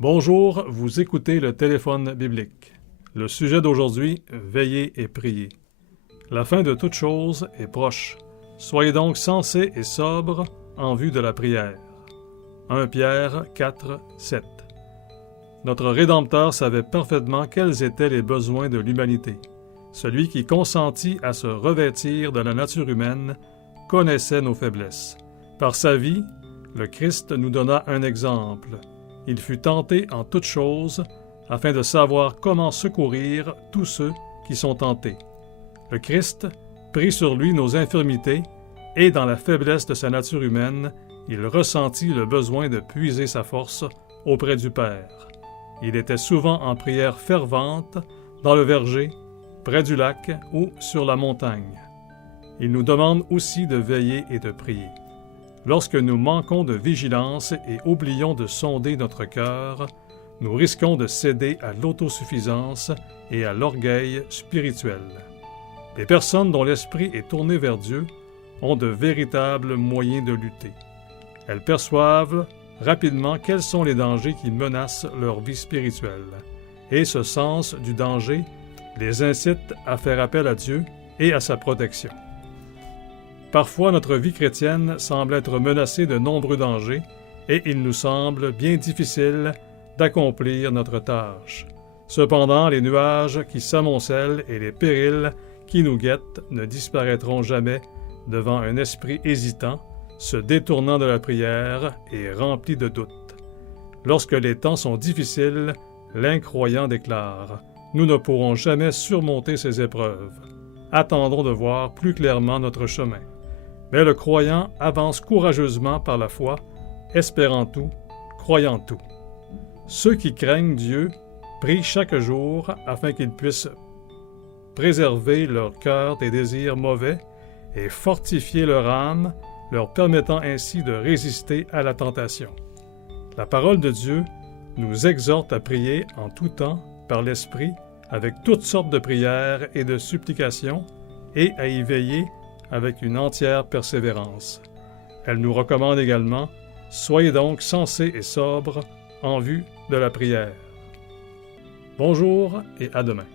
Bonjour, vous écoutez le téléphone biblique. Le sujet d'aujourd'hui, veillez et priez. La fin de toute chose est proche. Soyez donc sensés et sobres en vue de la prière. 1 Pierre 4, 7. Notre Rédempteur savait parfaitement quels étaient les besoins de l'humanité. Celui qui consentit à se revêtir de la nature humaine connaissait nos faiblesses. Par sa vie, le Christ nous donna un exemple. Il fut tenté en toutes choses, afin de savoir comment secourir tous ceux qui sont tentés. Le Christ prit sur lui nos infirmités, et dans la faiblesse de sa nature humaine, il ressentit le besoin de puiser sa force auprès du Père. Il était souvent en prière fervente, dans le verger, près du lac ou sur la montagne. Il nous demande aussi de veiller et de prier. Lorsque nous manquons de vigilance et oublions de sonder notre cœur, nous risquons de céder à l'autosuffisance et à l'orgueil spirituel. Les personnes dont l'esprit est tourné vers Dieu ont de véritables moyens de lutter. Elles perçoivent rapidement quels sont les dangers qui menacent leur vie spirituelle, et ce sens du danger les incite à faire appel à Dieu et à sa protection. Parfois, notre vie chrétienne semble être menacée de nombreux dangers et il nous semble bien difficile d'accomplir notre tâche. Cependant, les nuages qui s'amoncellent et les périls qui nous guettent ne disparaîtront jamais devant un esprit hésitant, se détournant de la prière et rempli de doutes. Lorsque les temps sont difficiles, l'incroyant déclare « Nous ne pourrons jamais surmonter ces épreuves. Attendons de voir plus clairement notre chemin. » Mais le croyant avance courageusement par la foi, espérant tout, croyant tout. Ceux qui craignent Dieu prient chaque jour afin qu'il puisse préserver leur cœur des désirs mauvais et fortifier leur âme, leur permettant ainsi de résister à la tentation. La parole de Dieu nous exhorte à prier en tout temps par l'Esprit avec toutes sortes de prières et de supplications et à y veiller avec une entière persévérance. Elle nous recommande également « Soyez donc sensés et sobres en vue de la prière. » Bonjour et à demain.